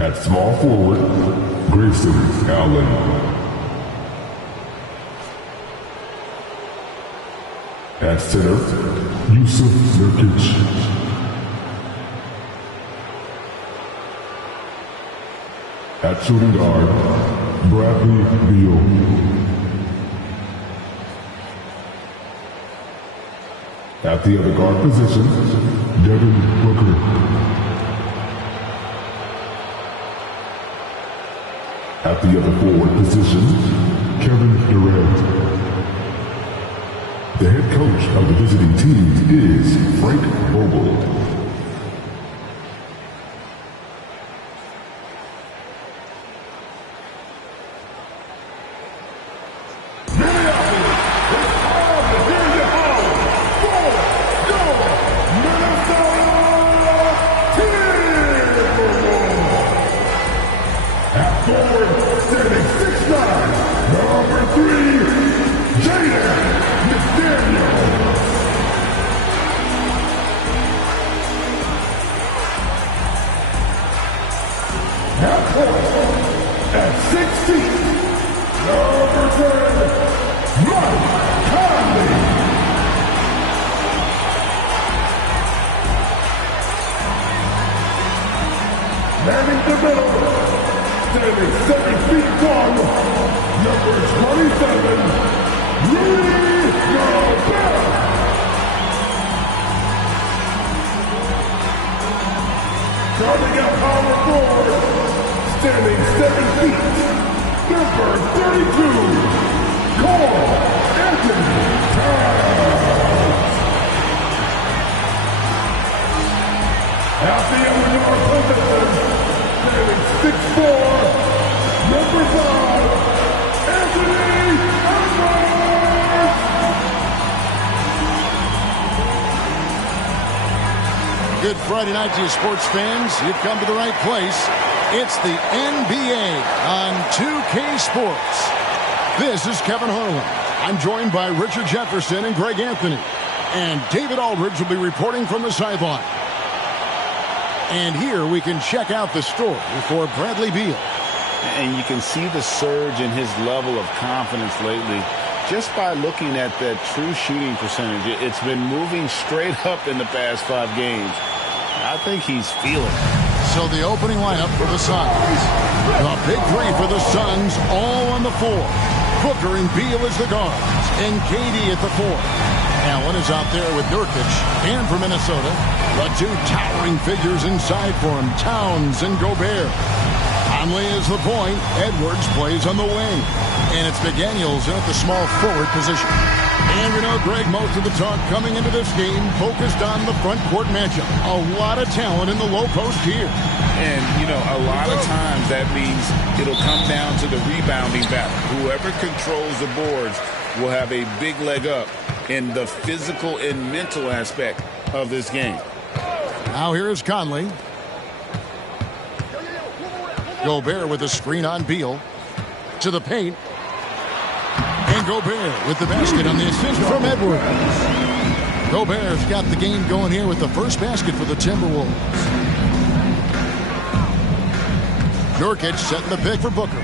At small forward, Grayson Allen. At center, Yusuf Nurkic. At shooting guard, Bradley Beal. At the other guard position, Devin Booker. At the other forward position, Kevin Durant. The head coach of the visiting team is Frank Vogel. Manning the middle, standing 7 feet tall, number 27, Rudy Gobert. Starting at power forward, standing 7 feet, number 32, Karl Anthony Towns. At the other guard position, standing 6'4", number 5, Anthony Edwards! Good Friday night to you sports fans. You've come to the right place. It's the NBA on 2K Sports. This is Kevin Harlan. I'm joined by Richard Jefferson and Greg Anthony. And David Aldridge will be reporting from the sideline. And here we can check out the story for Bradley Beal. And you can see the surge in his level of confidence lately just by looking at that true shooting percentage. It's been moving straight up in the past 5 games. I think he's feeling it. So the opening lineup for the Suns. The big three for the Suns all on the floor. Booker and Beal as the guards, and KD at the 4. Allen is out there with Nurkic, and for Minnesota, the 2 towering figures inside for him, Towns and Gobert. Conley is the point. Edwards plays on the wing. And it's McDaniels at the small forward position. And we know, Greg, most of the talk coming into this game focused on the front court matchup. A lot of talent in the low post here. And, you know, a lot of times that means it'll come down to the rebounding battle. Whoever controls the boards will have a big leg up in the physical and mental aspect of this game. Now here is Conley. Gobert with a screen on Beal. To the paint. And Gobert with the basket on the assist from Edwards. Gobert's got the game going here with the first basket for the Timberwolves. Nurkic setting the pick for Booker.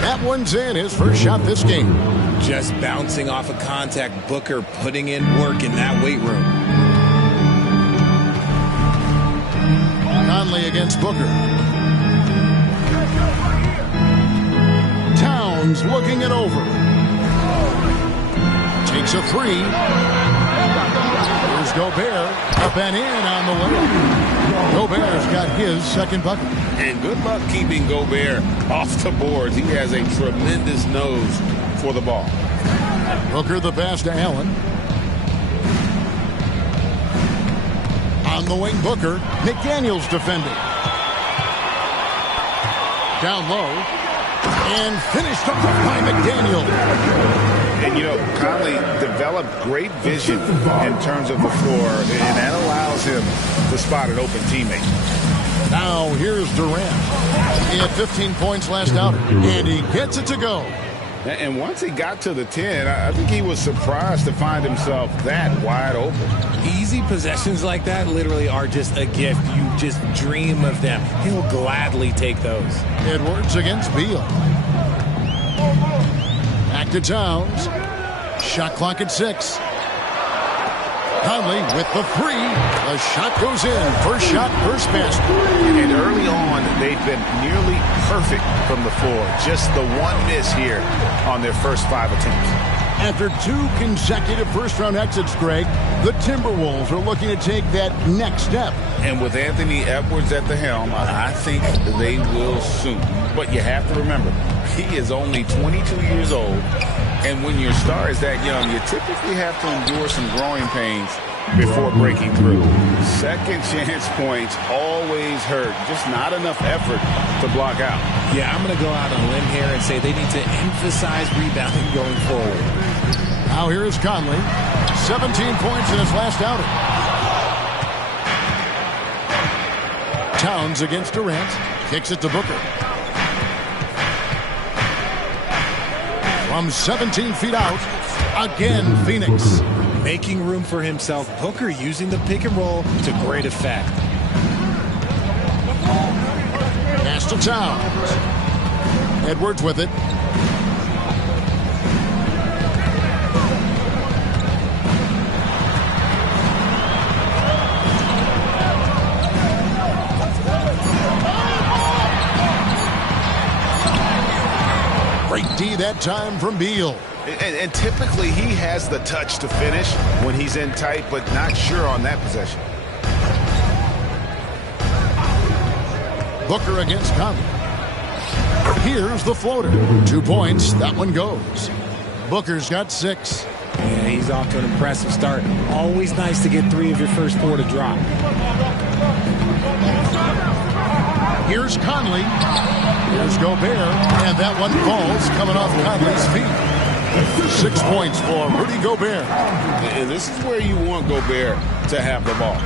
That one's in, his first shot this game. Just bouncing off of contact, Booker putting in work in that weight room. Conley against Booker. Towns looking it over. Takes a 3. Here's Gobert. Up and in on the way. Gobert's got his second bucket. And good luck keeping Gobert off the boards. He has a tremendous nose for the ball. Booker the pass to Allen. On the wing, Booker. McDaniels defending. Down low. And finished off by McDaniels. And, you know, Conley developed great vision in terms of the floor, and that allows him to spot an open teammate. Now here's Durant. He had 15 points last outing, and he gets it to go. And once he got to the 10, I think he was surprised to find himself that wide open. Easy possessions like that literally are just a gift. You just dream of them. He'll gladly take those. Edwards against Beal. Back to Towns. Shot clock at 6. Conley with the 3. The shot goes in. First shot, first basket. And early on, they've been nearly perfect from the floor. Just the one miss here on their first 5 attempts. After 2 consecutive first-round exits, Greg, the Timberwolves are looking to take that next step. And with Anthony Edwards at the helm, I think they will soon. But you have to remember, he is only 22 years old. And when your star is that young, you typically have to endure some growing pains before breaking through. Second chance points always hurt. Just not enough effort to block out. Yeah, I'm going to go out on a limb here and say they need to emphasize rebounding going forward. Now here is Conley. 17 points in his last outing. Towns against Durant. Kicks it to Booker. From 17 feet out, again, Phoenix. Making room for himself. Booker using the pick and roll to great effect. Pass to Towns. Edwards with it. Great D that time from Beal. And typically he has the touch to finish when he's in tight, but not sure on that possession. Booker against Conley. Here's the floater. 2 points. That one goes. Booker's got 6. Yeah, he's off to an impressive start. Always nice to get 3 of your first 4 to drop. Here's Conley. Here's Gobert. And that one falls coming off Conley's feet. 6 points for Rudy Gobert. And this is where you want Gobert to have the ball.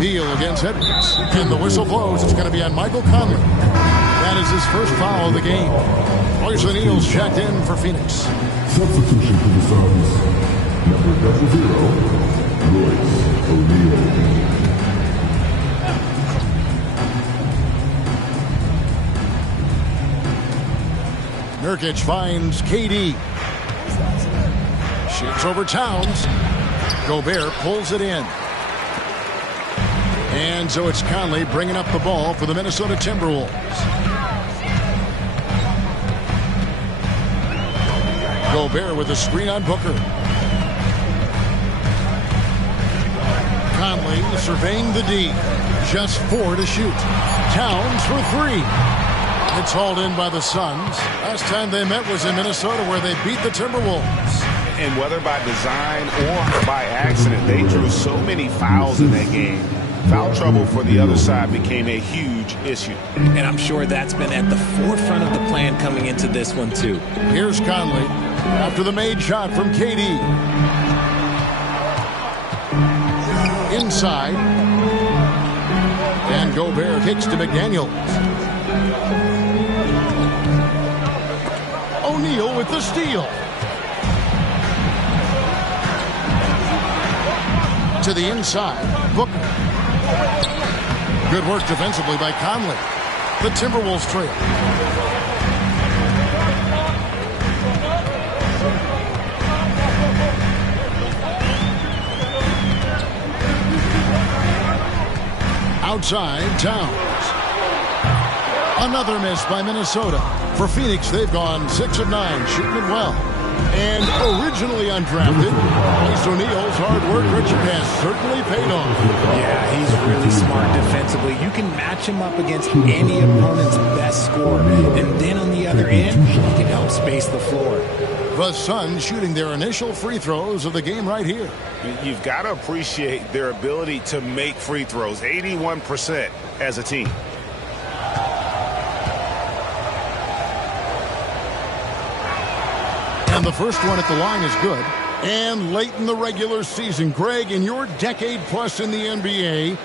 Beal against Edwards. And the whistle blows. It's going to be on Michael Conley. That is his first foul of the game. Royce O'Neal's checked in for Phoenix. Substitution for the Suns. Number 00, Royce O'Neal. Nurkic finds KD. Shoots over Towns. Gobert pulls it in. And so it's Conley bringing up the ball for the Minnesota Timberwolves. Gobert with a screen on Booker. Conley surveying the D. Just 4 to shoot. Towns for 3. It's hauled in by the Suns. Last time they met was in Minnesota, where they beat the Timberwolves. And whether by design or by accident, they drew so many fouls in that game. Foul trouble for the other side became a huge issue. And I'm sure that's been at the forefront of the plan coming into this one, too. Here's Conley after the made shot from KD. Inside. And Gobert kicks to McDaniels. O'Neal with the steal. To the inside, Booker. Good work defensively by Conley. The Timberwolves trail. Outside, Towns. Another miss by Minnesota. For Phoenix, they've gone 6 of 9, shooting it well. And originally undrafted, Royce O'Neal's hard work, Richard, has certainly paid off. Yeah, he's really smart defensively. You can match him up against any opponent's best scorer. And then on the other end, he can help space the floor. The Suns shooting their initial free throws of the game right here. You've got to appreciate their ability to make free throws. 81% as a team. And the first one at the line is good. And late in the regular season, Greg, in your decade plus in the NBA,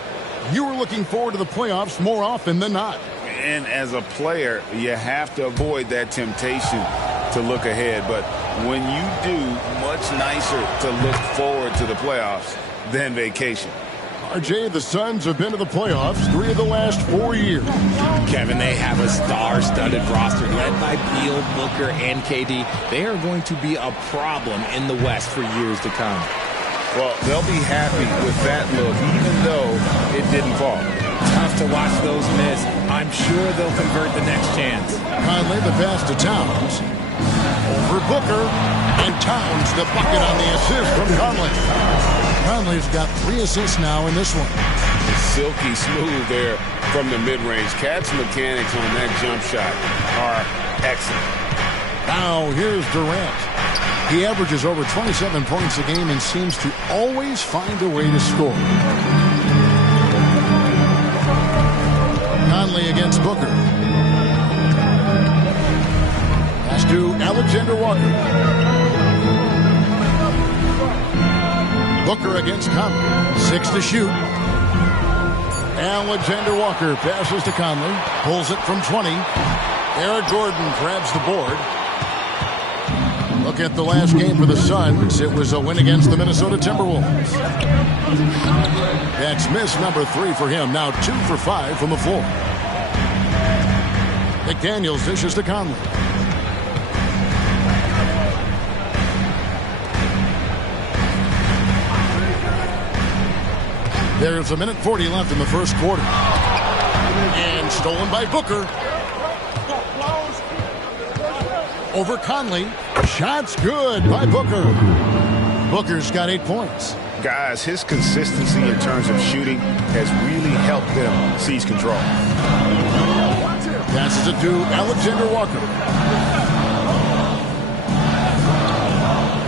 you were looking forward to the playoffs more often than not. And as a player, you have to avoid that temptation to look ahead. But when you do, much nicer to look forward to the playoffs than vacation. RJ, the Suns have been to the playoffs 3 of the last 4 years. Kevin, they have a star-studded roster led by Beal, Booker, and KD. They are going to be a problem in the West for years to come. Well, they'll be happy with that look, even though it didn't fall. Tough to watch those miss. I'm sure they'll convert the next chance. Conley the pass to Towns. Over Booker. And Towns the bucket on the assist from Conley. Conley's got 3 assists now in this one. Silky smooth there from the mid-range. Cat's mechanics on that jump shot are excellent. Now here's Durant. He averages over 27 points a game and seems to always find a way to score. Conley against Booker. Pass to Alexander Walker. Booker against Conley. 6 to shoot. Alexander Walker passes to Conley. Pulls it from 20. Eric Gordon grabs the board. Look at the last game for the Suns. It was a win against the Minnesota Timberwolves. That's miss number 3 for him. Now 2 for 5 from the floor. McDaniels dishes to Conley. There's 1:40 left in the first quarter. And stolen by Booker. Over Conley. Shots good by Booker. Booker's got 8 points. Guys, his consistency in terms of shooting has really helped them seize control. Passes it to Alexander Walker.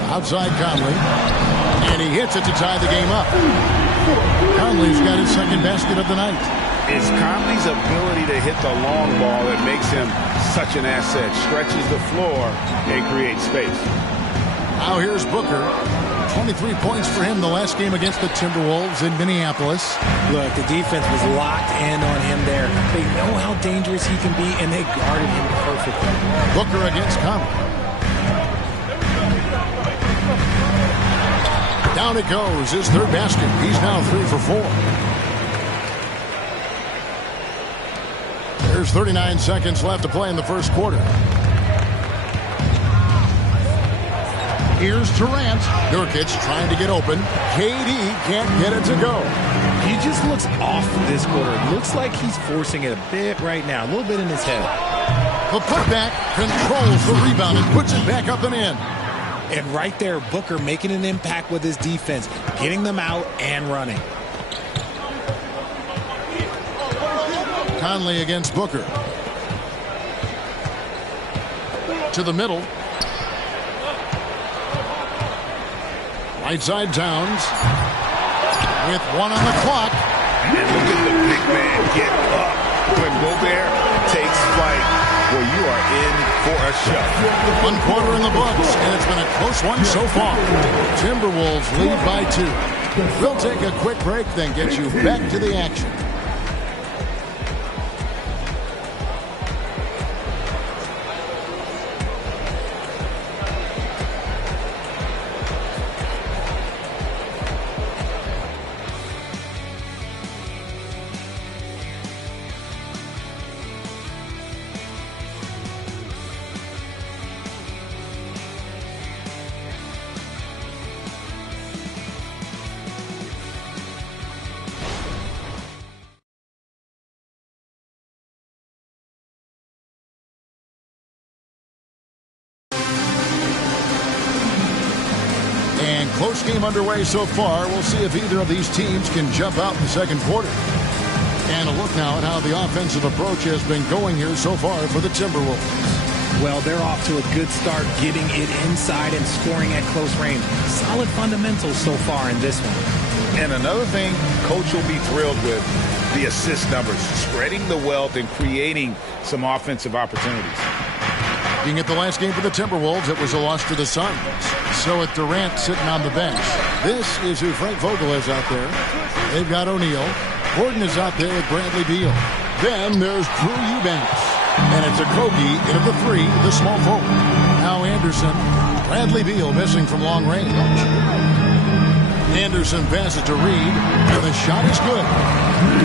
Outside Conley. And he hits it to tie the game up. Conley's got his second basket of the night. It's Conley's ability to hit the long ball that makes him such an asset. Stretches the floor and creates space. Now here's Booker. 23 points for him the last game against the Timberwolves in Minneapolis. Look, the defense was locked in on him there. They know how dangerous he can be, and they guarded him perfectly. Booker against Conley. Down it goes, his third basket. He's now 3 for 4. There's 39 seconds left to play in the first quarter. Here's Durant. Nurkic trying to get open. KD can't get it to go. He just looks off this quarter. It looks like he's forcing it a bit right now, a little bit in his head. The putback controls the rebound and puts it back up and in. And right there, Booker making an impact with his defense, getting them out and running. Conley against Booker. To the middle. Right side Towns. With 1 on the clock. And look at the big man get up. When Gobert takes flight, well, you are in for a show. 1 quarter in the books, and it's been a close one so far. Timberwolves lead by 2. We'll take a quick break, then get you back to the action. Close game underway so far. We'll see if either of these teams can jump out in the second quarter. And a look now at how the offensive approach has been going here so far for the Timberwolves. Well, they're off to a good start, getting it inside and scoring at close range. Solid fundamentals so far in this one. And another thing Coach will be thrilled with, the assist numbers, spreading the wealth and creating some offensive opportunities. Looking at the last game for the Timberwolves, it was a loss to the Suns. So with Durant sitting on the bench, this is who Frank Vogel is out there. They've got O'Neal. Gordon is out there with Bradley Beal. Then there's Drew Eubanks. And it's Okogie in at the 3, the small forward. Now Anderson. Bradley Beal missing from long range. Anderson passes to Reed, and the shot is good.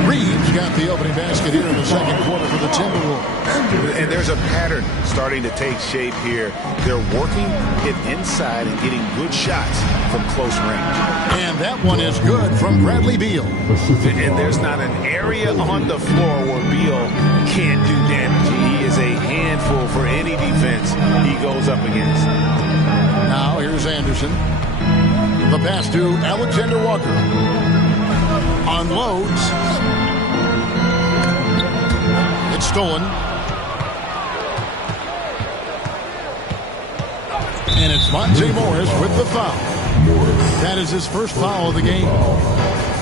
Reed's got the opening basket here in the second quarter for the Timberwolves. And there's a pattern starting to take shape here. They're working it inside and getting good shots from close range. And that one is good from Bradley Beal. And there's not an area on the floor where Beal can't do damage. He is a handful for any defense he goes up against. Now here's Anderson. The pass to Alexander Walker. Unloads. It's stolen. And it's Monte Morris with the foul. That is his first foul of the game.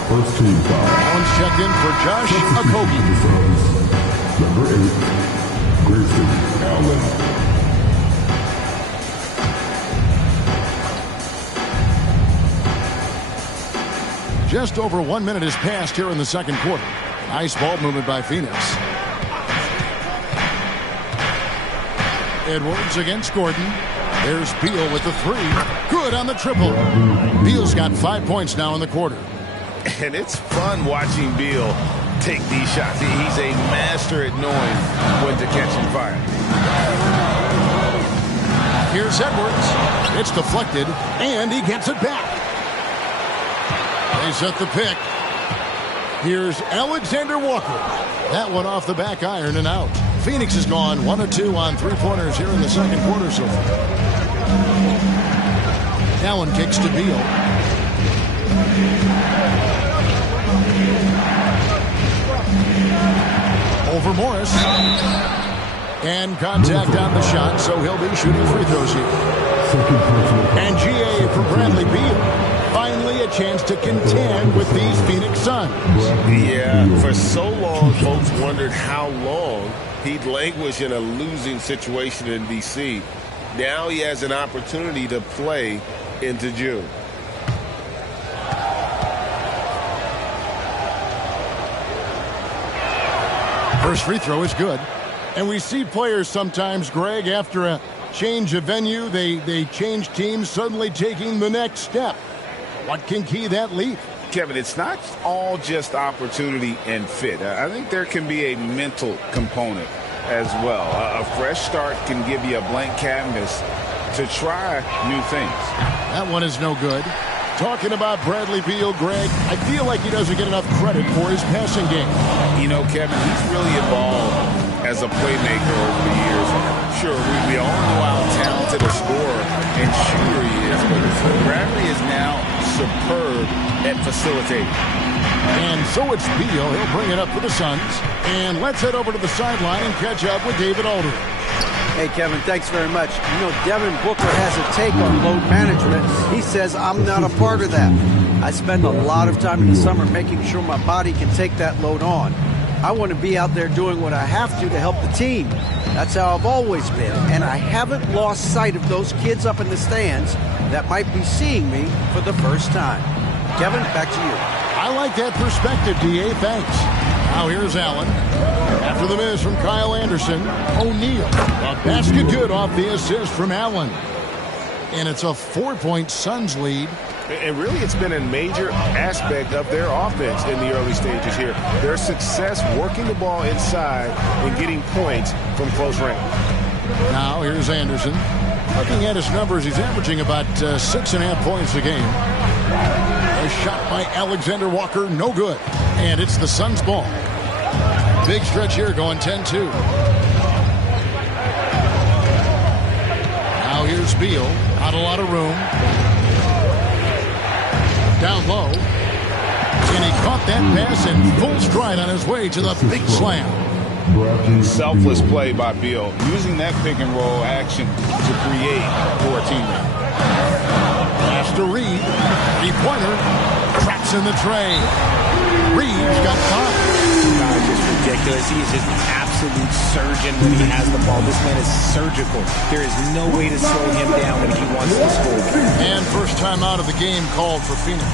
First team foul. One's checked in for Josh Okogie. Number 8, Grayson Allen. Just over 1 minute has passed here in the second quarter. Nice ball movement by Phoenix. Edwards against Gordon. There's Beal with the 3. Good on the triple. Beal's got 5 points now in the quarter. And it's fun watching Beal take these shots. He's a master at knowing when to catch and fire. Here's Edwards. It's deflected, and he gets it back. They set the pick. Here's Alexander Walker. That one off the back iron and out. Phoenix has gone 1 of 2 on three-pointers here in the second quarter so far. Allen kicks to Beal. Over Morris. And contact on the shot, so he'll be shooting free throws here. And GA for Bradley Beal. Finally a chance to contend with these Phoenix Suns. Yeah, for so long, folks wondered how long he'd languish in a losing situation in D.C. Now he has an opportunity to play into June. First free throw is good. And we see players sometimes, Greg, after a change of venue, they change teams, suddenly taking the next step. What can key that leap? Kevin, it's not all just opportunity and fit. I think there can be a mental component as well. A fresh start can give you a blank canvas to try new things. That one is no good. Talking about Bradley Beal, Greg, I feel like he doesn't get enough credit for his passing game. You know, Kevin, he's really evolved as a playmaker over the years. Sure, we all know how talented a scorer and shooter he is, but Bradley is now superb at facilitating. And so it's Beal. He'll bring it up for the Suns. And let's head over to the sideline and catch up with David Aldridge. Hey, Kevin, thanks very much. You know, Devin Booker has a take on load management. He says, I'm not a part of that. I spend a lot of time in the summer making sure my body can take that load on. I want to be out there doing what I have to help the team. That's how I've always been. And I haven't lost sight of those kids up in the stands that might be seeing me for the first time. Kevin, back to you. I like that perspective, D.A. Thanks. Now here's Allen. After the miss from Kyle Anderson, O'Neal. A basket good off the assist from Allen. And it's a 4-point Suns lead. And really, it's been a major aspect of their offense in the early stages here. Their success working the ball inside and getting points from close range. Now here's Anderson. Looking at his numbers, he's averaging about 6.5 points a game. A shot by Alexander Walker, no good. And it's the Suns' ball. Big stretch here going 10-2. Now here's Beal. Not a lot of room. Down low. And he caught that pass in full stride on his way to the big slam. Selfless play by Beal, using that pick and roll action to create for a teammate. Pass to Reed. Three-pointer. Traps in the tray. Reed's got 5. It's just ridiculous. He is just an absolute surgeon when he has the ball. This man is surgical. There is no way to slow him down when he wants to score. And first time out of the game called for Phoenix.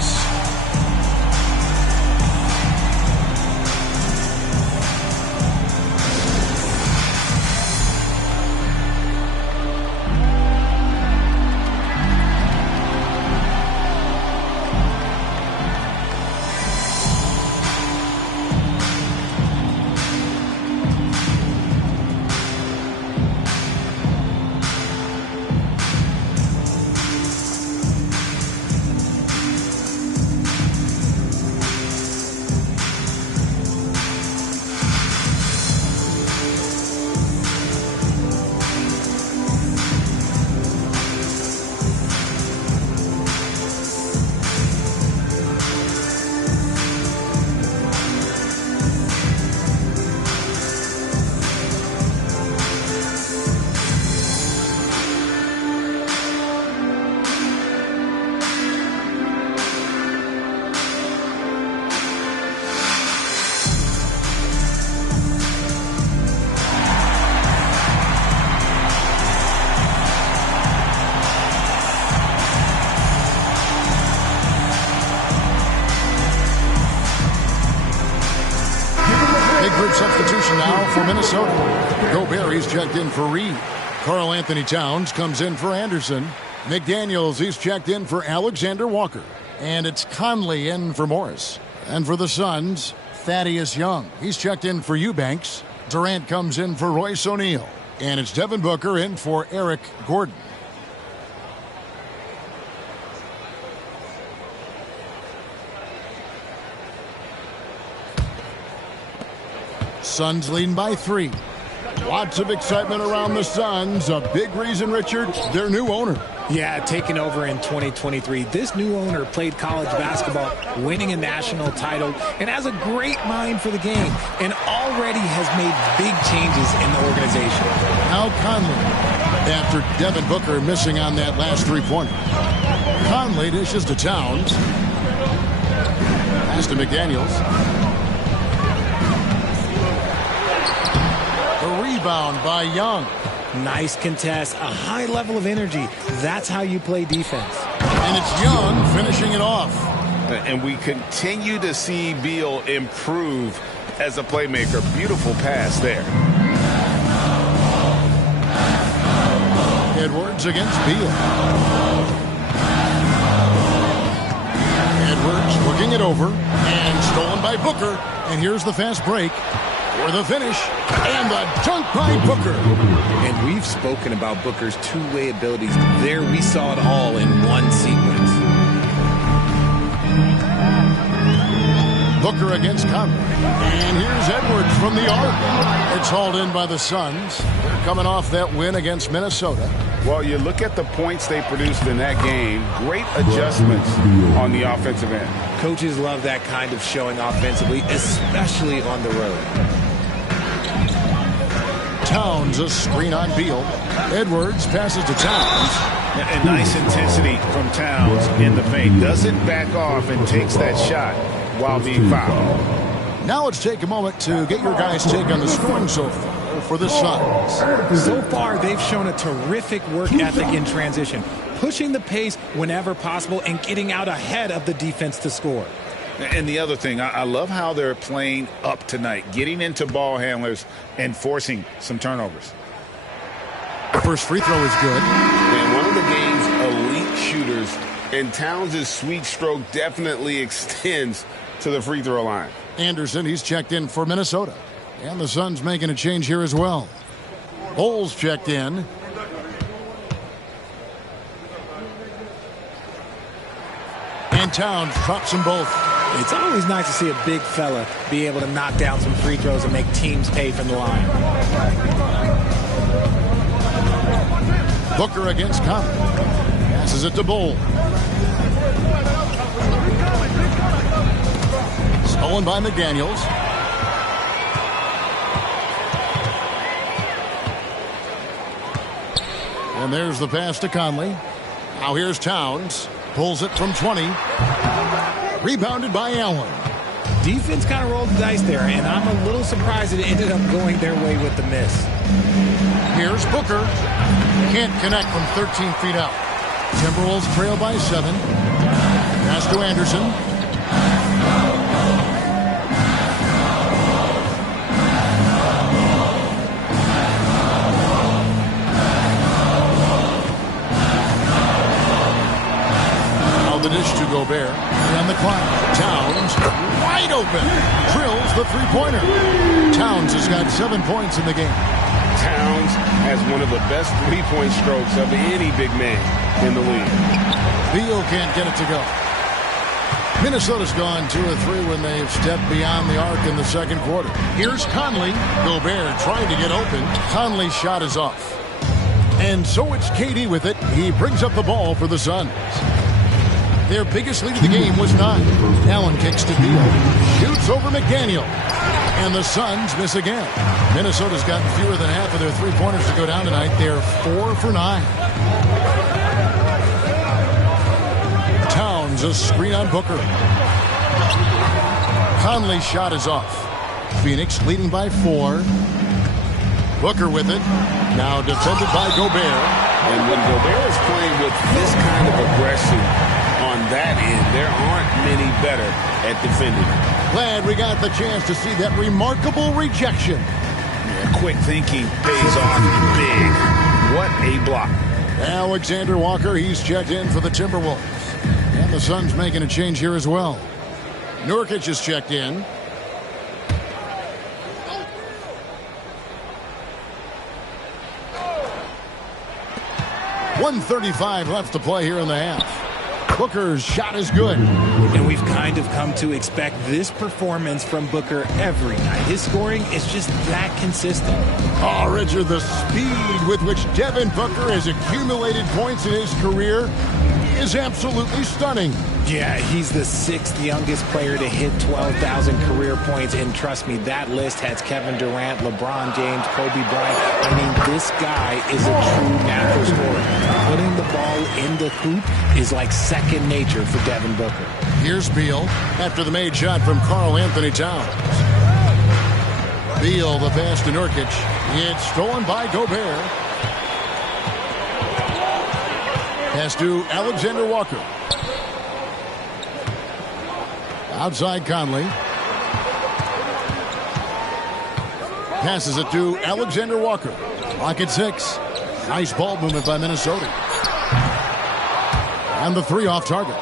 third substitution now for Minnesota. Gobert, he's checked in for Reed. Karl Anthony Towns comes in for Anderson. McDaniels, he's checked in for Alexander Walker. And it's Conley in for Morris. And for the Suns, Thaddeus Young. He's checked in for Eubanks. Durant comes in for Royce O'Neal. And it's Devin Booker in for Eric Gordon. Suns leading by 3. Lots of excitement around the Suns. A big reason, Richard, their new owner. Yeah, taking over in 2023. This new owner played college basketball, winning a national title, and has a great mind for the game, and already has made big changes in the organization. Now Conley, after Devin Booker missing on that last three-pointer. Conley dishes to Towns. Pass to McDaniels. The rebound by Young. Nice contest, a high level of energy. That's how you play defense. And it's Young finishing it off. And we continue to see Beal improve as a playmaker. Beautiful pass there. Edwards against Beal. Edwards working it over and stolen by Booker. And here's the fast break for the finish and the dunk by Booker. And we've spoken about Booker's two-way abilities. There we saw it all in one sequence. Booker against Conley. And here's Edwards from the arc. It's hauled in by the Suns. They're coming off that win against Minnesota. Well, you look at the points they produced in that game. Great adjustments on the offensive end. Coaches love that kind of showing offensively, especially on the road. Towns, a screen on Beal. Edwards passes to Towns. A nice intensity from Towns in the paint. Doesn't back off and takes that shot while being fouled. Now let's take a moment to get your guys' take on the scoring so far for the Suns. So far, they've shown a terrific work ethic in transition, pushing the pace whenever possible and getting out ahead of the defense to score. And the other thing, I love how they're playing up tonight, getting into ball handlers and forcing some turnovers. The first free throw is good. And one of the game's elite shooters, and Towns' sweet stroke definitely extends to the free throw line. Anderson, he's checked in for Minnesota. And the Suns making a change here as well. Bowles checked in. And Towns drops them both. It's always nice to see a big fella be able to knock down some free throws and make teams pay from the line. Booker against Conley. Passes it to Bowles. Stolen by McDaniels. And there's the pass to Conley. Now here's Towns. Pulls it from 20. Rebounded by Allen. Defense kind of rolled the dice there, and I'm a little surprised it ended up going their way with the miss. Here's Booker. Can't connect from 13 feet out. Timberwolves trail by 7. Pass to Anderson. The dish to Gobert. On the clock. Towns wide open. Drills the three-pointer. Towns has got 7 points in the game. Towns has one of the best three-point strokes of any big man in the league. Beal can't get it to go. Minnesota's gone 2 of 3 when they've stepped beyond the arc in the second quarter. Here's Conley. Gobert trying to get open. Conley's shot is off. And so it's KD with it. He brings up the ball for the Suns. Their biggest lead of the game was 9. Allen kicks to Beal. Shoots over McDaniel. And the Suns miss again. Minnesota's gotten fewer than half of their three-pointers to go down tonight. They're 4 for 9. Towns, a screen on Booker. Conley's shot is off. Phoenix leading by 4. Booker with it. Now defended by Gobert. And when Gobert is playing with this kind of aggression on that end. There aren't many better at defending. Glad we got the chance to see that remarkable rejection. Yeah, quick thinking pays off big. What a block. Alexander Walker, he's checked in for the Timberwolves. And the Suns making a change here as well. Nurkic is checked in. .135 left to play here in the half. Booker's shot is good. And we've kind of come to expect this performance from Booker every night. His scoring is just that consistent. Oh, Richard, the speed with which Devin Booker has accumulated points in his career is absolutely stunning. Yeah, he's the 6th youngest player to hit 12,000 career points. And trust me, that list has Kevin Durant, LeBron James, Kobe Bryant. I mean, this guy is a true natural scorer. Putting the ball in the hoop is like second nature for Devin Booker. Here's Beal after the made shot from Karl Anthony Towns. Beal, the pass to Nurkic. It's stolen by Gobert. Pass to Alexander Walker. Outside Conley. Passes it to Alexander Walker. Clock at 6. Nice ball movement by Minnesota. And the 3 off target.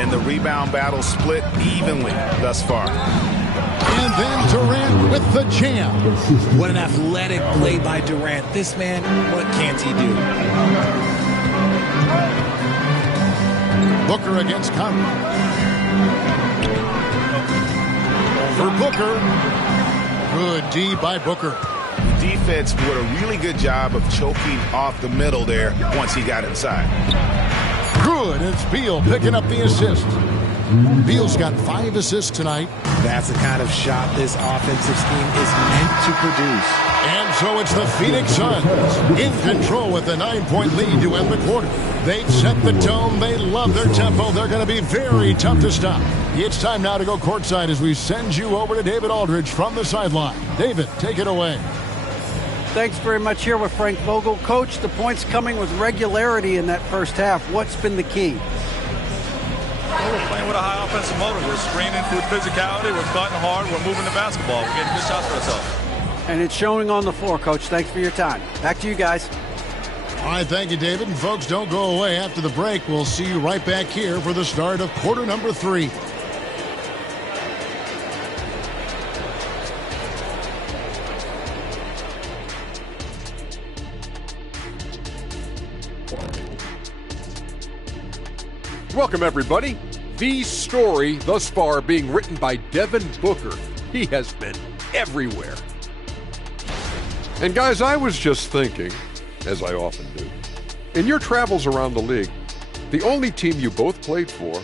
And the rebound battle split evenly thus far. And then Durant with the jam. What an athletic play by Durant. This man, what can't he do? Booker against Conley. For Booker. Good D by Booker. Defense did a really good job of choking off the middle there once he got inside. Good. It's Beal picking up the assist. Beal's got 5 assists tonight. That's the kind of shot this offensive scheme is meant to produce. And so it's the Phoenix Suns in control with a 9-point lead to end the quarter. They've set the tone. They love their tempo. They're going to be very tough to stop. It's time now to go courtside as we send you over to David Aldridge from the sideline. David, take it away. Thanks very much. Here with Frank Vogel. Coach, the points coming with regularity in that first half. What's been the key? Well, we're playing with a high offensive motor. We're screening through physicality. We're cutting hard. We're moving the basketball. We're getting good shots for ourselves. And it's showing on the floor, Coach. Thanks for your time. Back to you guys. All right, thank you, David. And folks, don't go away. After the break, we'll see you right back here for the start of quarter number 3. Welcome, everybody. The story thus far being written by Devin Booker. He has been everywhere. And guys, I was just thinking, as I often do, in your travels around the league, the only team you both played for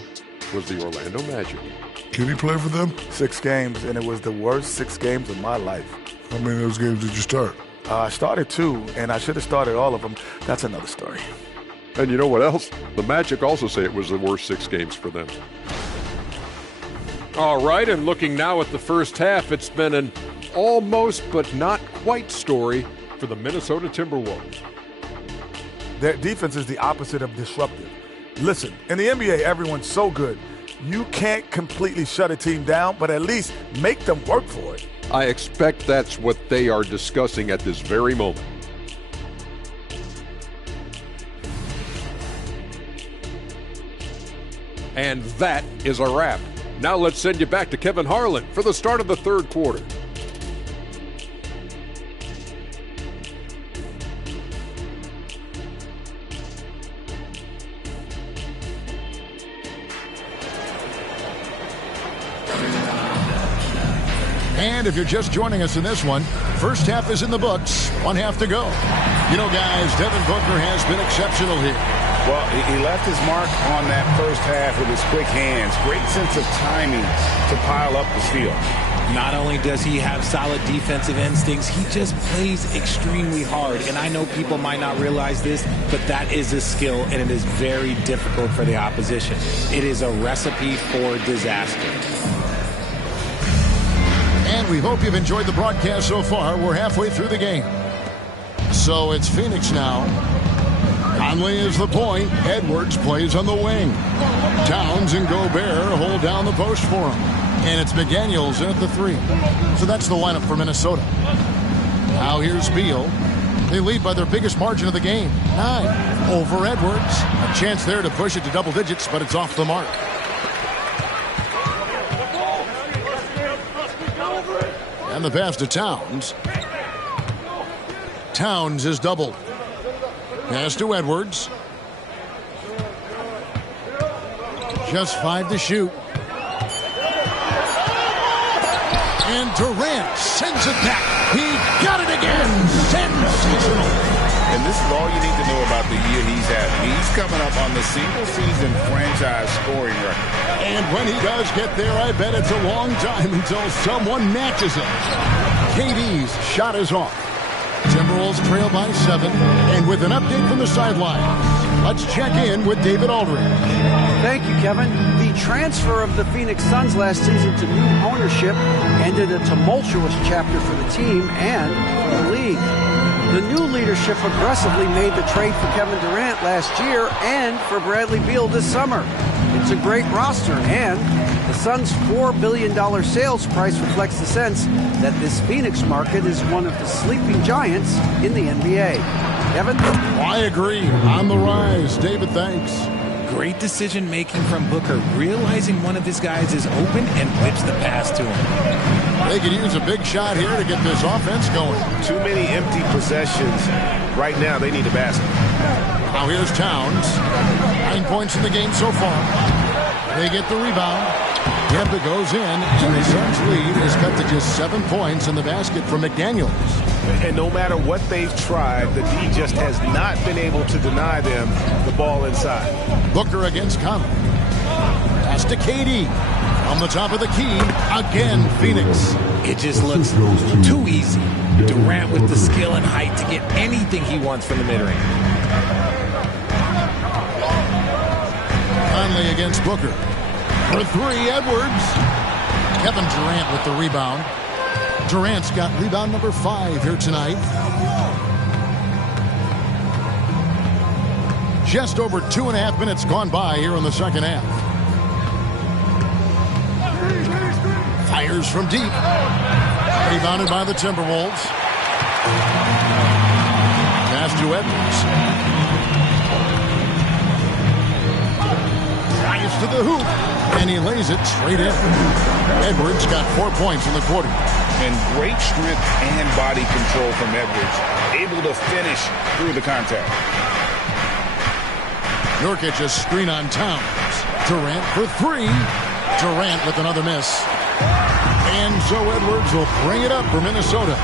was the Orlando Magic. Can you play for them? 6 games, and it was the worst 6 games of my life. How many of those games did you start? I started 2, and I should have started all of them. That's another story. And you know what else? The Magic also say it was the worst 6 games for them. All right, and looking now at the first half, it's been an almost but not quite story for the Minnesota Timberwolves. Their defense is the opposite of disruptive. Listen, in the NBA, everyone's so good. You can't completely shut a team down, but at least make them work for it. I expect that's what they are discussing at this very moment. And that is a wrap. Now let's send you back to Kevin Harlan for the start of the third quarter. And if you're just joining us in this one, first half is in the books, 1 half to go. You know, guys, Devin Booker has been exceptional here. Well, he left his mark on that first half with his quick hands. Great sense of timing to pile up the steal. Not only does he have solid defensive instincts, he just plays extremely hard. And I know people might not realize this, but that is a skill, and it is very difficult for the opposition. It is a recipe for disaster. And we hope you've enjoyed the broadcast so far. We're halfway through the game. So it's Phoenix now. Conley is the point. Edwards plays on the wing. Towns and Gobert hold down the post for him. And it's McDaniels in at the 3. So that's the lineup for Minnesota. Now here's Beal. They lead by their biggest margin of the game, 9 over Edwards. A chance there to push it to double digits, but it's off the mark. And the pass to Towns. Towns is doubled. Pass to Edwards. Just 5 to shoot. And Durant sends it back. He got it again. Sensational. And this is all you need to know about the year he's having. He's coming up on the single-season franchise scoring record. And when he does get there, I bet it's a long time until someone matches him. KD's shot is off. Timberwolves trail by 7. And with an update from the sideline, let's check in with David Aldridge. Thank you, Kevin. The transfer of the Phoenix Suns last season to new ownership ended a tumultuous chapter for the team and for the league. The new leadership aggressively made the trade for Kevin Durant last year and for Bradley Beal this summer. It's a great roster, and the Suns' $4 billion sales price reflects the sense that this Phoenix market is one of the sleeping giants in the NBA. Kevin? I agree. On the rise. David, thanks. Great decision-making from Booker, realizing one of his guys is open and whips the pass to him. They could use a big shot here to get this offense going. Too many empty possessions. Right now, they need a basket. Now here's Towns. 9 points in the game so far. They get the rebound. Yep, it goes in, and the Suns' lead is cut to just 7 points in the basket from McDaniels. And no matter what they've tried, the D just has not been able to deny them the ball inside. Booker against Conley. Pass to KD. On the top of the key, again, Phoenix. It just looks too easy. Durant with the skill and height to get anything he wants from the mid-range. Conley against Booker. For 3, Edwards. Kevin Durant with the rebound. Durant's got rebound number 5 here tonight. Just over 2.5 minutes gone by here in the second half. Fires from deep. Rebounded by the Timberwolves. Pass to Edwards. Drives to the hoop. And he lays it straight in. Edwards got 4 points in the quarter. And great strength and body control from Edwards. Able to finish through the contact. Nurkic a screen on Towns. Durant for 3. Durant with another miss. And so Edwards will bring it up for Minnesota.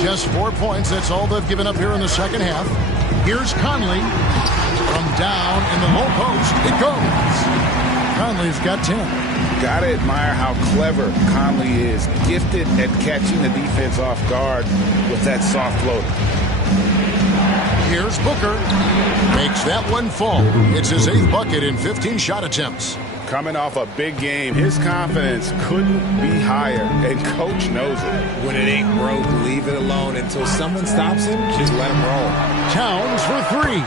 Just 4 points. That's all they've given up here in the second half. Here's Conley. From down in the low post. It goes. Conley's got 10. Gotta admire how clever Conley is. Gifted at catching the defense off guard with that soft floater. Here's Booker. Makes that one fall. It's his 8th bucket in 15 shot attempts. Coming off a big game, his confidence couldn't be higher, and coach knows it. When it ain't broke, leave it alone until someone stops him. Just let him roll. Towns for 3.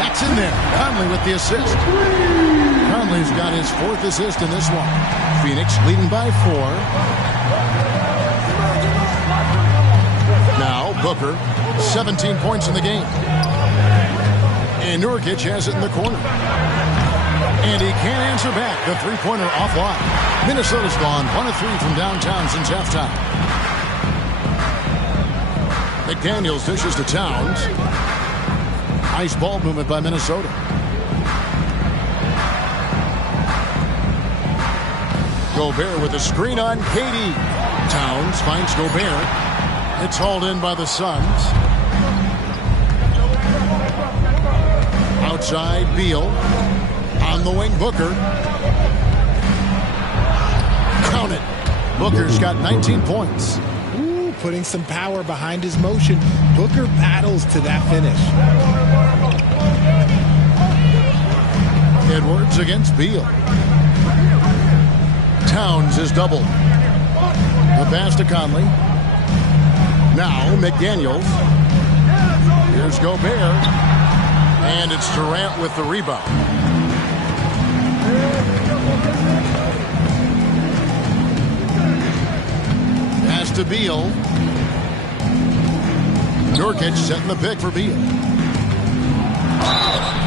That's in there. Conley with the assist. Conley's got his 4th assist in this one. Phoenix leading by 4. Now Booker, 17 points in the game. And Nurkic has it in the corner. And he can't answer back. The three-pointer offline. Minnesota's gone 1 of 3 from downtown since halftime. McDaniels dishes to Towns. Nice ball movement by Minnesota. Gobert with a screen on KD. Towns finds Gobert. It's hauled in by the Suns. Outside, Beal. On the wing, Booker. Count it. Booker's got 19 points. Ooh, putting some power behind his motion. Booker battles to that finish. Edwards against Beal. Towns is doubled. The pass to Conley. Now McDaniels. Here's Gobert. And it's Durant with the rebound. Pass to Beal. Nurkic setting the pick for Beal.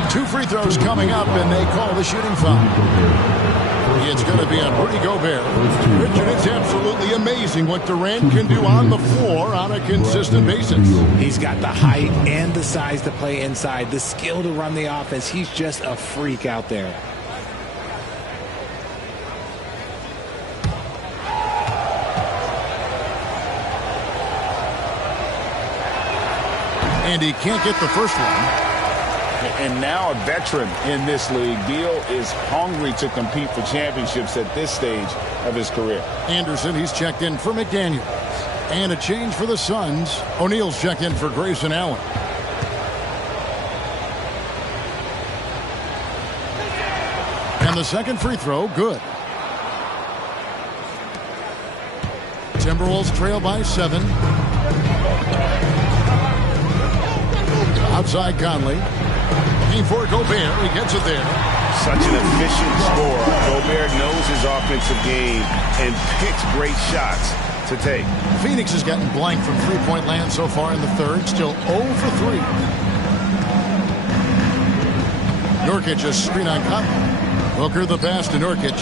2 free throws coming up, and they call the shooting foul. It's going to be on Rudy Gobert. Richard, it's absolutely amazing what Durant can do on the floor on a consistent basis. He's got the height and the size to play inside, the skill to run the offense. He's just a freak out there. And he can't get the first one. And now a veteran in this league, Beal is hungry to compete for championships at this stage of his career. Anderson, he's checked in for McDaniels. And a change for the Suns. O'Neal's checked in for Grayson Allen. And the second free throw, good. Timberwolves trail by 7. Outside Conley. Looking for Gobert. He gets it there. Such an efficient scorer. Gobert knows his offensive game and picks great shots to take. Phoenix has gotten blank from three-point land so far in the third. Still 0 for 3. Nurkic a screen on Conley. Booker the pass to Nurkic.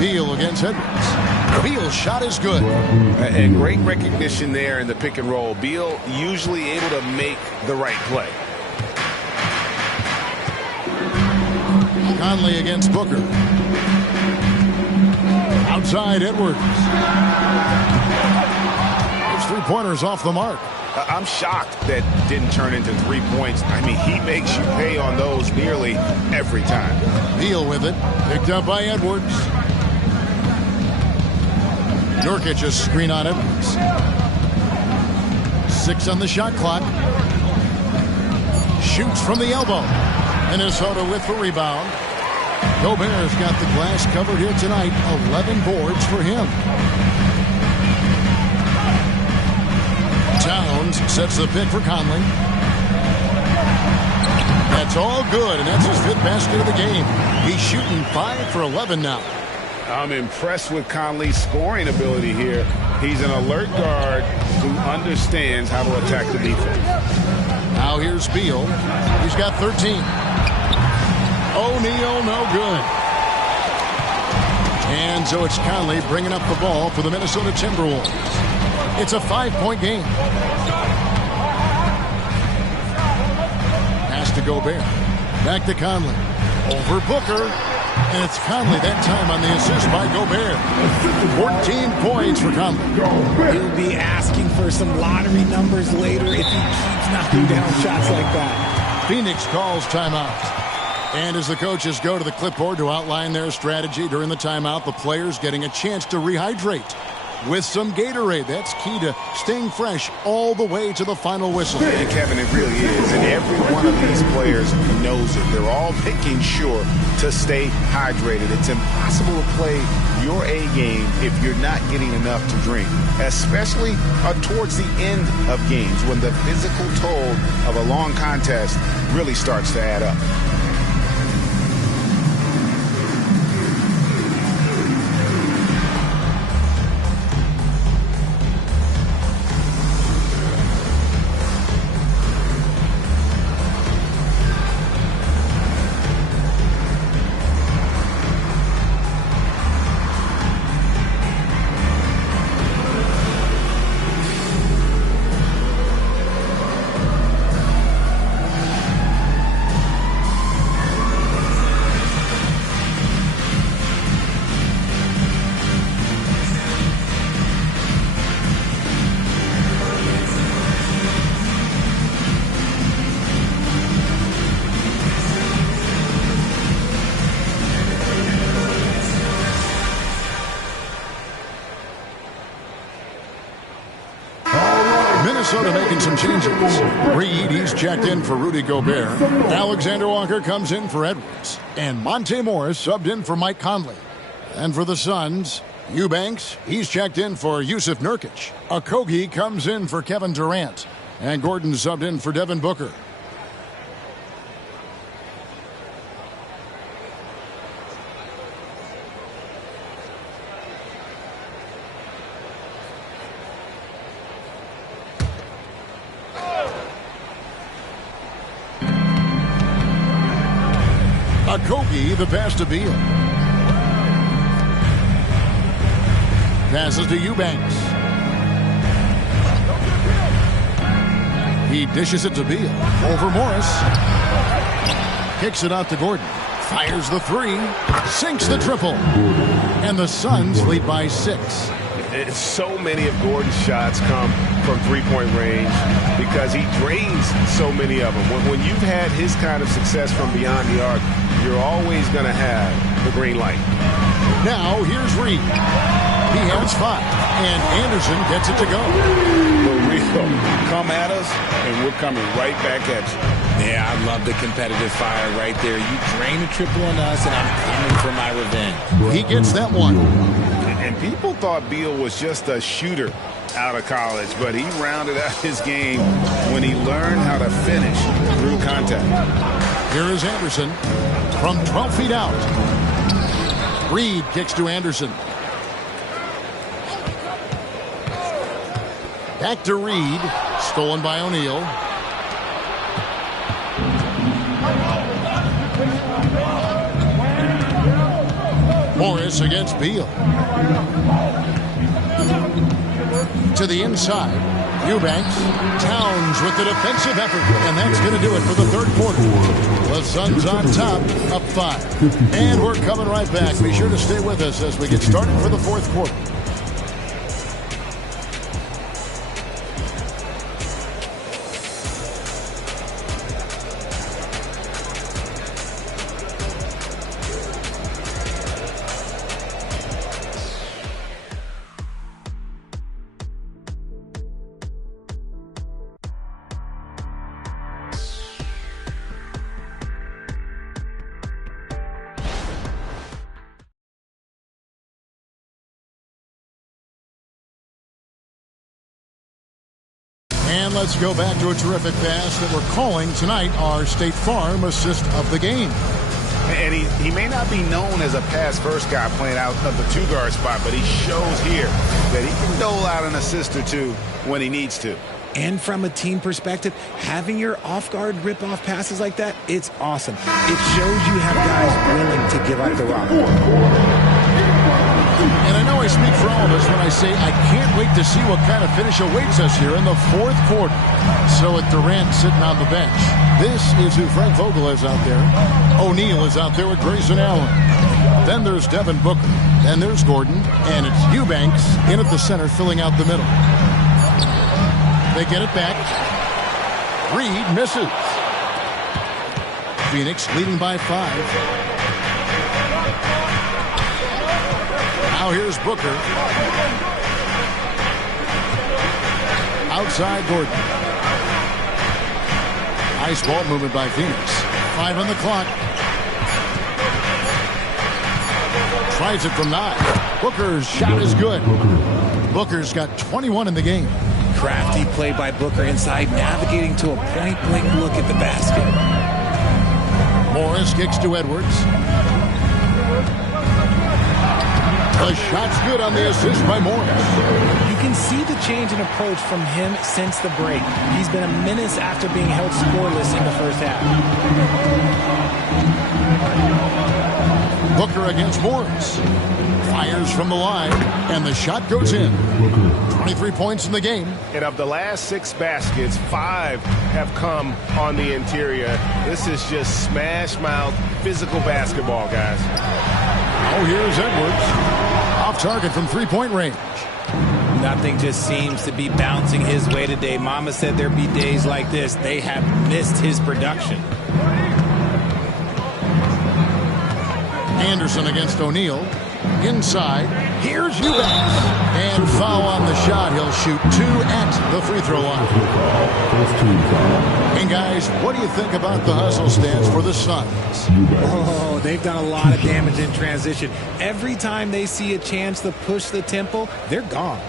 Beal against Edwards. Beal's shot is good. And great recognition there in the pick and roll. Beal usually able to make the right play. Conley against Booker. Outside Edwards. His three-pointers off the mark. I'm shocked that didn't turn into 3 points. I mean, he makes you pay on those nearly every time. Beal with it. Picked up by Edwards. Nurkic a screen on Edwards. 6 on the shot clock. Shoots from the elbow. Minnesota with the rebound. Gobert's got the glass covered here tonight. 11 boards for him. Towns sets the pick for Conley. That's all good, and that's his 5th basket of the game. He's shooting 5 for 11 now. I'm impressed with Conley's scoring ability here. He's an alert guard who understands how to attack the defense. Now here's Beal. He's got 13. O'Neal, no good. And so it's Conley bringing up the ball for the Minnesota Timberwolves. It's a 5-point game. Pass to Gobert. Back to Conley. Over Booker. And it's Conley that time on the assist by Gobert. 14 points for Conley. He'll be asking for some lottery numbers later if he keeps knocking down shots like that. Phoenix calls timeout. And as the coaches go to the clipboard to outline their strategy during the timeout, the players getting a chance to rehydrate with some Gatorade. That's key to staying fresh all the way to the final whistle. And Kevin, it really is. And every one of these players knows it. They're all making sure to stay hydrated. It's impossible to play your A game if you're not getting enough to drink, especially towards the end of games when the physical toll of a long contest really starts to add up. Minnesota making some changes. Reed, he's checked in for Rudy Gobert. Alexander Walker comes in for Edwards. And Monte Morris subbed in for Mike Conley. And for the Suns, Eubanks, he's checked in for Yusuf Nurkic. Okogie comes in for Kevin Durant. And Gordon subbed in for Devin Booker. Kobe, the pass to Beal. Passes to Eubanks. He dishes it to Beal. Over Morris. Kicks it out to Gordon. Fires the three. Sinks the triple. And the Suns lead by 6. So many of Gordon's shots come from three-point range because he drains so many of them. When you've had his kind of success from beyond the arc, you're always going to have the green light. Now, here's Reed. He has 5, and Anderson gets it to go. For real, come at us, and we're coming right back at you. Yeah, I love the competitive fire right there. You drain a triple on us, and I'm coming for my revenge. He gets that one. And people thought Beal was just a shooter out of college, but he rounded out his game when he learned how to finish through contact. Here is Anderson from 12 feet out. Reed kicks to Anderson. Back to Reed. Stolen by O'Neal. Morris against Beal. To the inside. Eubanks. Towns with the defensive effort. And that's going to do it for the third quarter. The Suns on top, up 5. And we're coming right back. Be sure to stay with us as we get started for the fourth quarter. And let's go back to a terrific pass that we're calling tonight our State Farm assist of the game. And he may not be known as a pass-first guy playing out of the two-guard spot, but he shows here that he can dole out an assist or two when he needs to. And from a team perspective, having your off-guard rip-off passes like that, it's awesome. It shows you have guys willing to give up the rock. And I know I speak for all of us when I say I can't wait to see what kind of finish awaits us here in the fourth quarter. So with Durant sitting on the bench, this is who Frank Vogel is out there. O'Neal is out there with Grayson Allen. Then there's Devin Booker. Then there's Gordon. And it's Eubanks in at the center filling out the middle. They get it back. Reed misses. Phoenix leading by 5. Now here's Booker. Outside Gordon. Nice ball movement by Phoenix. 5 on the clock. Tries it from 9. Booker's shot is good. Booker's got 21 in the game. Crafty play by Booker inside, navigating to a point-blank look at the basket. Morris kicks to Edwards. The shot's good on the assist by Morris. You can see the change in approach from him since the break. He's been a menace after being held scoreless in the first half. Booker against Morris. Fires from the line, and the shot goes in. 23 points in the game. And of the last 6 baskets, 5 have come on the interior. This is just smash-mouth physical basketball, guys. Oh, here's Edwards. Off target from three-point range. Nothing just seems to be bouncing his way today. Mama said there'd be days like this. They have missed his production. Anderson against O'Neal. Inside. Here's Eubanks. And foul on the shot. He'll shoot 2 at the free throw line. And guys, what do you think about the hustle stance for the Suns? Oh, they've done a lot of damage in transition. Every time they see a chance to push the tempo, they're gone.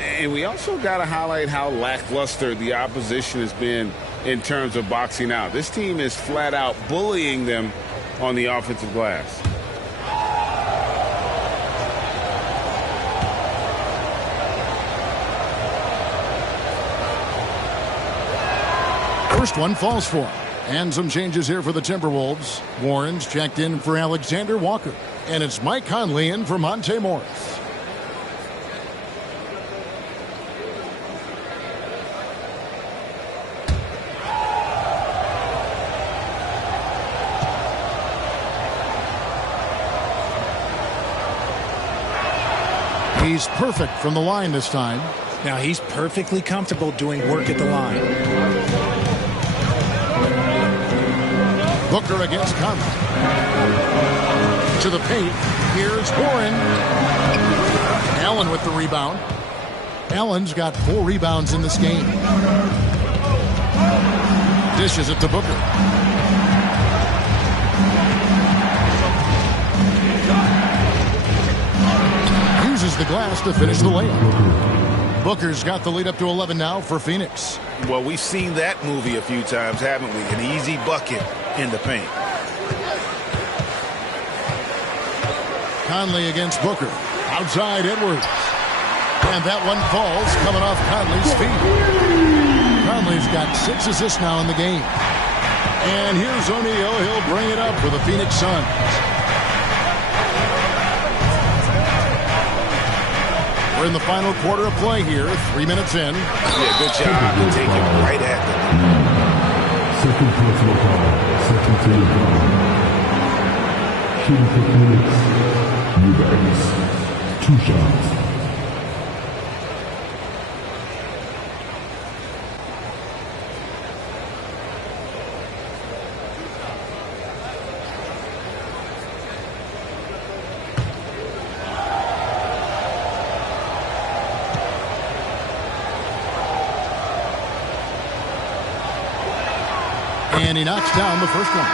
And we also got to highlight how lackluster the opposition has been in terms of boxing out. This team is flat out bullying them on the offensive glass. First one falls for him. And some changes here for the Timberwolves. Warren's checked in for Alexander Walker. And it's Mike Conley in for Monte Morris. He's perfect from the line this time. Now he's perfectly comfortable doing work at the line. Booker against Conley. To the paint. Here's Warren. Allen with the rebound. Allen's got 4 rebounds in this game. Dishes it to Booker. Uses the glass to finish the layup. Booker's got the lead up to 11 now for Phoenix. Well, we've seen that movie a few times, haven't we? An easy bucket in the paint. Conley against Booker. Outside Edwards. And that one falls coming off Conley's feet. Conley's got 6 assists now in the game. And here's O'Neal. He'll bring it up for the Phoenix Suns. We're in the final quarter of play here. 3 minutes in. Yeah, good job to take him right at them. Second personal foul. Second team foul. Shooting for Phoenix. Eubanks. 2 shots. And he knocks down the first one.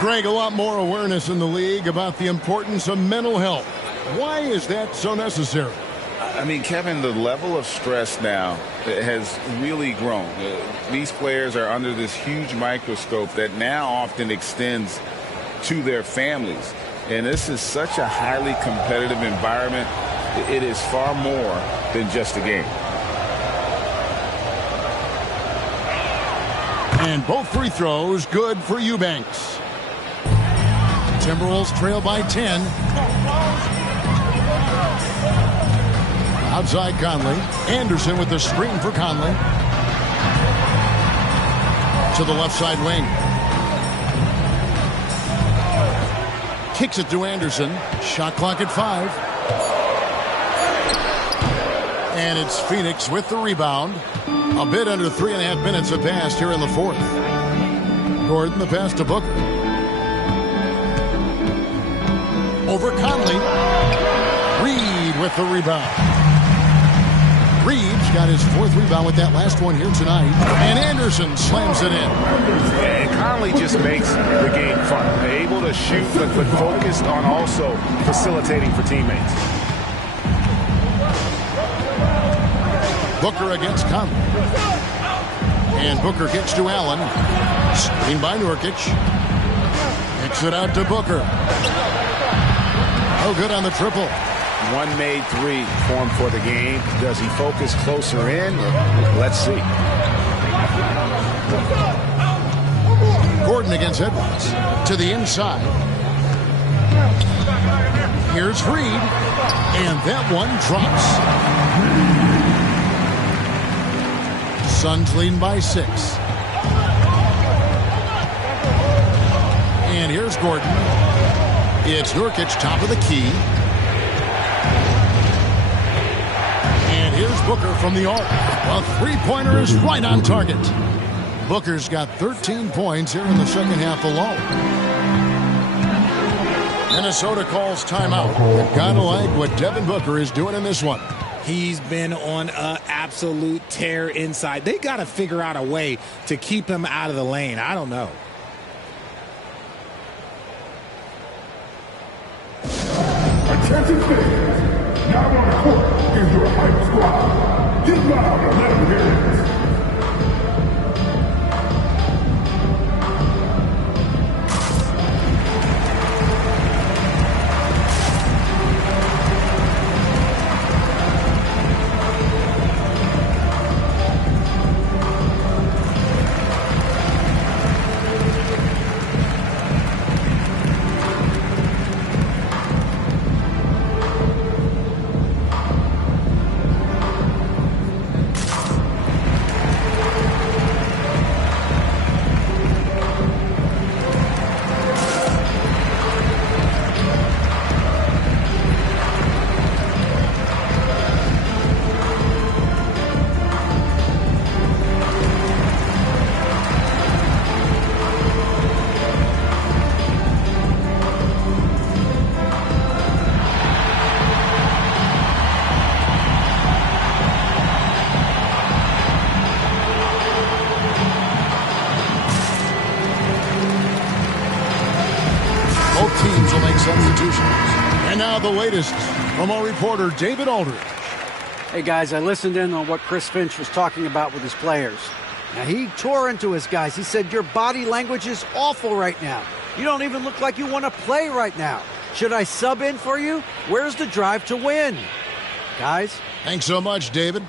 Greg, a lot more awareness in the league about the importance of mental health. Why is that so necessary? I mean, Kevin, the level of stress now has really grown. These players are under this huge microscope that now often extends to their families. And this is such a highly competitive environment. It is far more than just a game. And both free throws good for Eubanks. Timberwolves trail by 10. Outside Conley. Anderson with the screen for Conley. To the left side wing. Kicks it to Anderson. Shot clock at 5. And it's Phoenix with the rebound. A bit under 3.5 minutes have passed here in the fourth. Gordon the pass to Booker. Over Conley. Reed with the rebound. Reed's got his 4th rebound with that last one here tonight. And Anderson slams it in. And Conley just makes the game fun. They're able to shoot, but focused on also facilitating for teammates. Booker against Conley. And Booker gets to Allen. Screen by Nurkic. Kicks it out to Booker. Oh, good on the triple. One made 3 for him for the game. Does he focus closer in? Let's see. Gordon against Edwards. To the inside. Here's Reed. And that one drops. Suns leading by 6. And here's Gordon. It's Nurkic, top of the key. And here's Booker from the arc. A 3-pointer is right on target. Booker's got 13 points here in the second half alone. Minnesota calls timeout. They've got to like what Devin Booker is doing in this one. He's been on an absolute tear inside. They got to figure out a way to keep him out of the lane. I don't know. Attention fans, now on the court is your hype squad. Teams will make substitutions. And now the latest from our reporter, David Aldridge. Hey, guys, I listened in on what Chris Finch was talking about with his players. Now, he tore into his guys. He said, your body language is awful right now. You don't even look like you want to play right now. Should I sub in for you? Where's the drive to win? Guys? Thanks so much, David.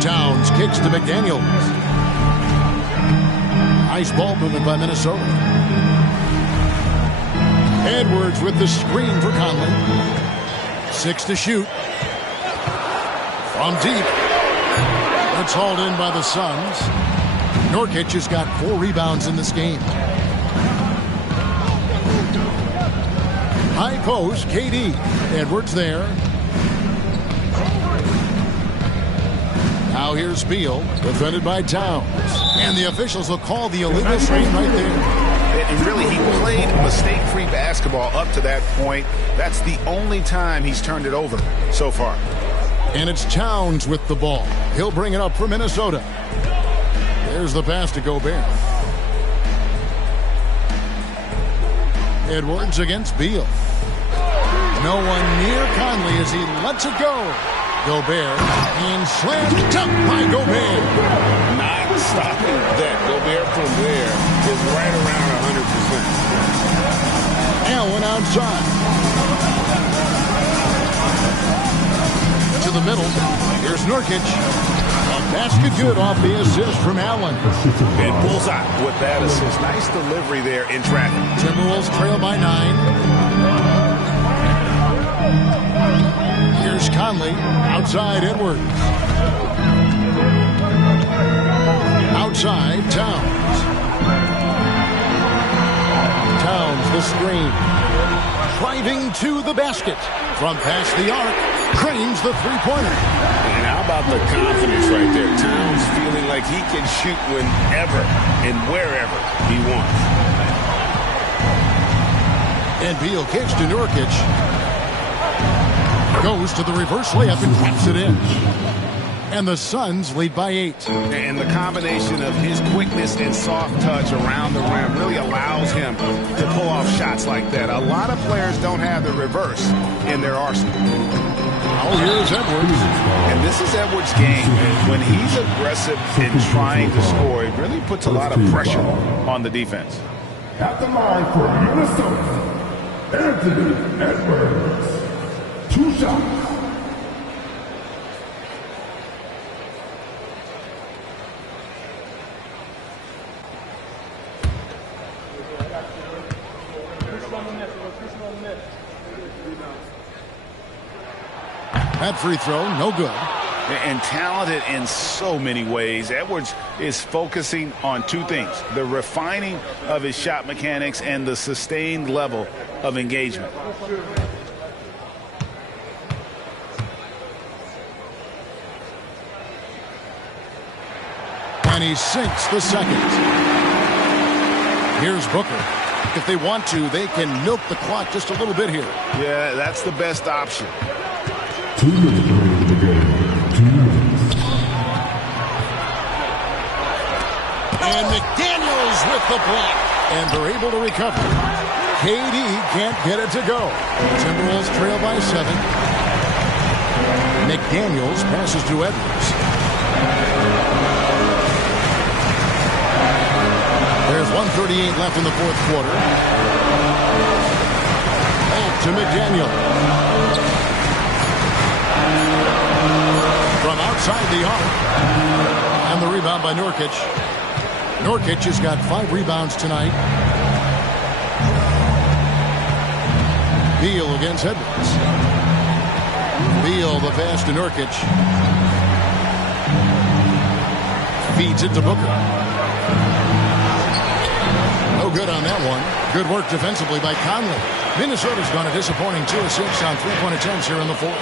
Towns kicks to McDaniels. Nice ball movement by Minnesota. Edwards with the screen for Conley. 6 to shoot. From deep. That's hauled in by the Suns. Nurkic has got 4 rebounds in this game. High post, KD. Edwards there. Now here's Beal, defended by Towns. And the officials will call the illegal screen right there. And really, he played mistake-free basketball up to that point. That's the only time he's turned it over so far. And it's Towns with the ball. He'll bring it up for Minnesota. There's the pass to Gobert. Edwards against Beal. No one near Conley as he lets it go. Gobert, and slammed dunk by Gobert. Not stopping that. Gobert from there is right around 100%. Allen outside. To the middle. Here's Nurkic. A basket good off the assist from Allen. And bullseye with that assist. Nice delivery there in traffic. Timberwolves trail by 9. Here's Conley, outside Edwards. Outside Towns. Towns the screen. Driving to the basket. From past the arc, cranes the three-pointer. And how about the confidence right there? Towns feeling like he can shoot whenever and wherever he wants. And Beal kicks to Nurkic. Goes to the reverse layup and taps it in. And the Suns lead by 8. And the combination of his quickness and soft touch around the rim really allows him to pull off shots like that. A lot of players don't have the reverse in their arsenal. Oh, here's Edwards. And this is Edwards' game. And when he's aggressive in trying to score, it really puts a lot of pressure on the defense. At the line for Minnesota, Anthony Edwards. 2 shots. That free throw, no good. And talented in so many ways. Edwards is focusing on 2 things: the refining of his shot mechanics and the sustained level of engagement. And he sinks the second. Here's Booker. If they want to, they can milk the clock just a little bit here. Yeah, that's the best option. 2 minutes remaining in the game. 2 minutes. McDaniels with the block. And they're able to recover. KD can't get it to go. Timberwolves trail by 7. McDaniels passes to Edwards. There's 1:38 left in the fourth quarter. To McDaniel. From outside the arc. And the rebound by Nurkic. Nurkic has got 5 rebounds tonight. Beal against Edwards. Beal the pass to Nurkic. Feeds it to Booker. No good on that one. Good work defensively by Conley. Minnesota's gone a disappointing 2 of 6 on 3-point attempts here in the fourth.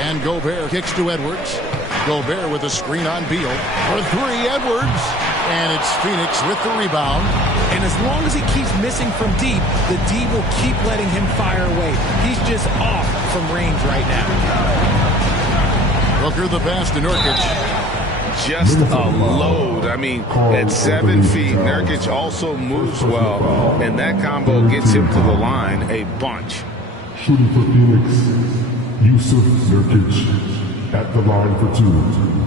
And Gobert kicks to Edwards. Gobert with a screen on Beal. For 3, Edwards. And it's Phoenix with the rebound. And as long as he keeps missing from deep, the D will keep letting him fire away. He's just off from range right now. Booker the pass to Nurkic. Just a load. I mean, at 7 feet, Nurkic also moves well, and that combo gets him to the line a bunch. Shooting for Phoenix, Yusuf Nurkic at the line for 2.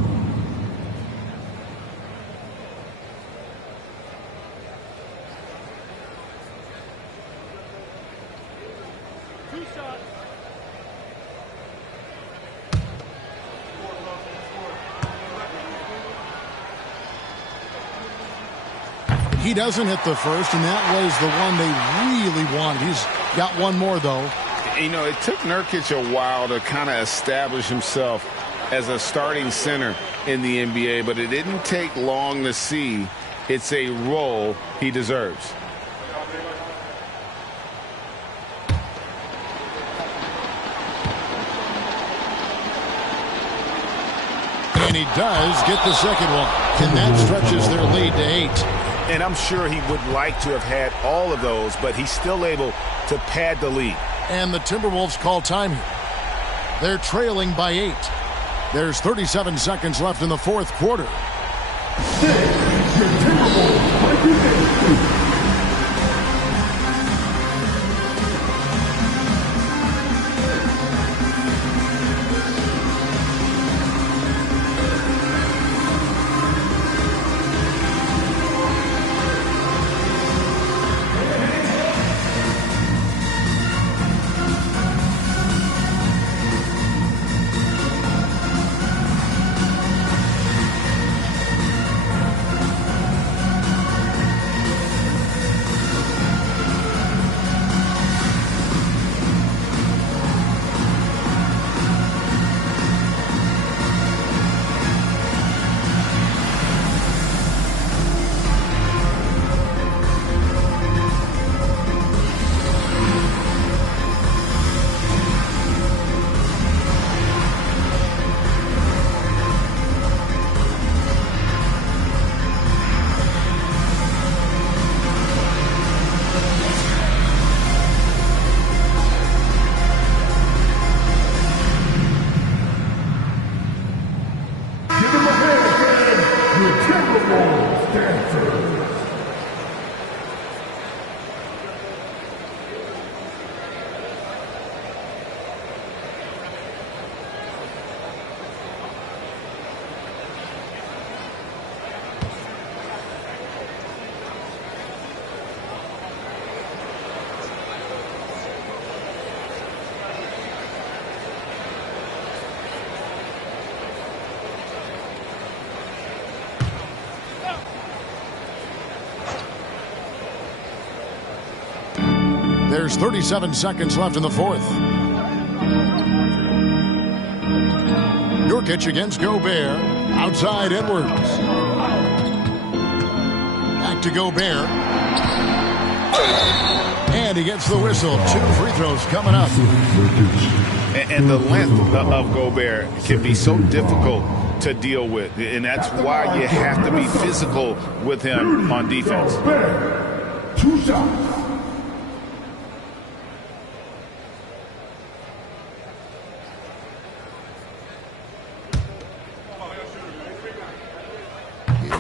He doesn't hit the first, and that was the one they really wanted. He's got one more, though. You know, it took Nurkic a while to kind of establish himself as a starting center in the NBA, but it didn't take long to see it's a role he deserves. And he does get the second one. And that stretches their lead to 8. And I'm sure he would like to have had all of those, but he's still able to pad the lead. And the Timberwolves call time here. They're trailing by 8. There's 37 seconds left in the fourth quarter. There's 37 seconds left in the fourth. Nurkic against Gobert. Outside Edwards. Back to Gobert. And he gets the whistle. 2 free throws coming up. And the length of Gobert can be so difficult to deal with. And that's why you have to be physical with him on defense. 2 shots.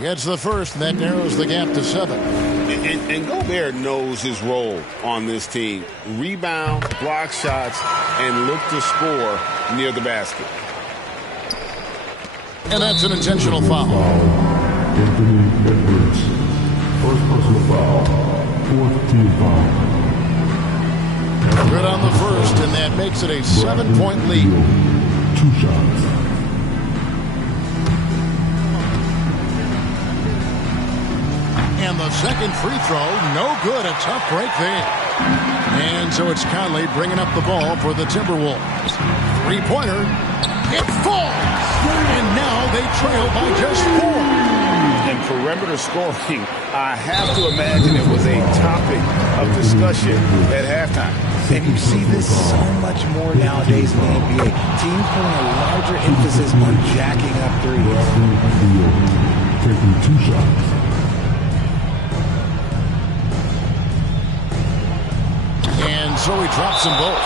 Gets the first, and that narrows the gap to 7. And Gobert knows his role on this team. Rebound, block shots, and look to score near the basket. And that's an intentional foul. Anthony Edwards. First personal foul. Fourth team foul. Good on the first, and that makes it a 7-point lead. 2 shots. And the second free throw, no good. A tough break there. And so it's Conley bringing up the ball for the Timberwolves. Three-pointer. It falls. And now they trail by just 4. And perimeter scoring, I have to imagine it was a topic of discussion at halftime. And you see this so much more nowadays in the NBA. Teams putting a larger emphasis on jacking up threes. Taking 2 shots. And so he drops them both.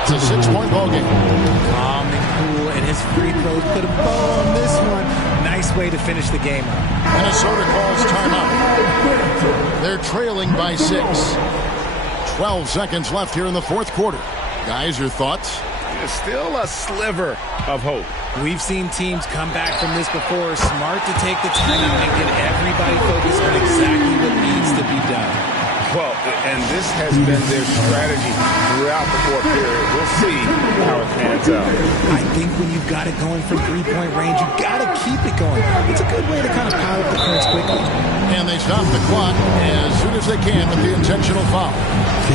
It's a 6-point ball game. Calm and cool, and his free throws put a bow on this one. Nice way to finish the game up. Minnesota calls timeout. They're trailing by 6. 12 seconds left here in the fourth quarter. Guys, your thoughts? There's still a sliver of hope. We've seen teams come back from this before. Smart to take the timeout and get everybody focused on exactly what needs to be done. Well, and this has been their strategy throughout the fourth period. We'll see how it pans out. I think when you've got it going from 3-point range, you've got to keep it going. It's a good way to kind of pile up the points quickly. And they stop the clock as soon as they can with the intentional foul.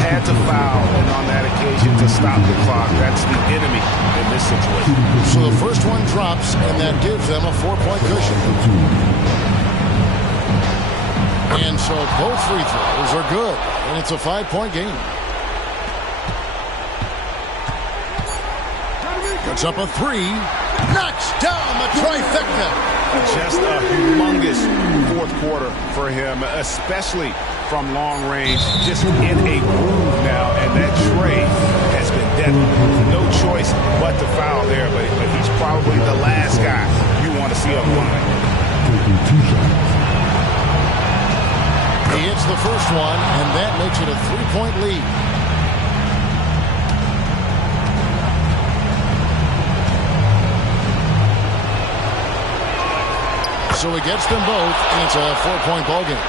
Had to foul, and on that occasion to stop the clock. That's the enemy in this situation. So the first one drops, and that gives them a 4-point cushion. And so both free throws are good, and it's a 5-point game. Gets up a 3, knocks down the trifecta. Just a humongous fourth quarter for him, especially from long range. Just in a groove now, and that trade has been deadly. No choice but to foul there, but he's probably the last guy you want to see up line. Taking 2 shots. He hits the first one, and that makes it a 3-point lead. So he gets them both, and it's a 4-point ball game.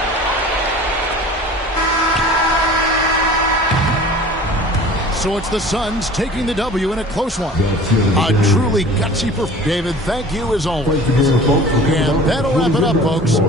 So it's the Suns taking the W in a close one. A truly gutsy performance. David, thank you as always. And that'll wrap it up, folks.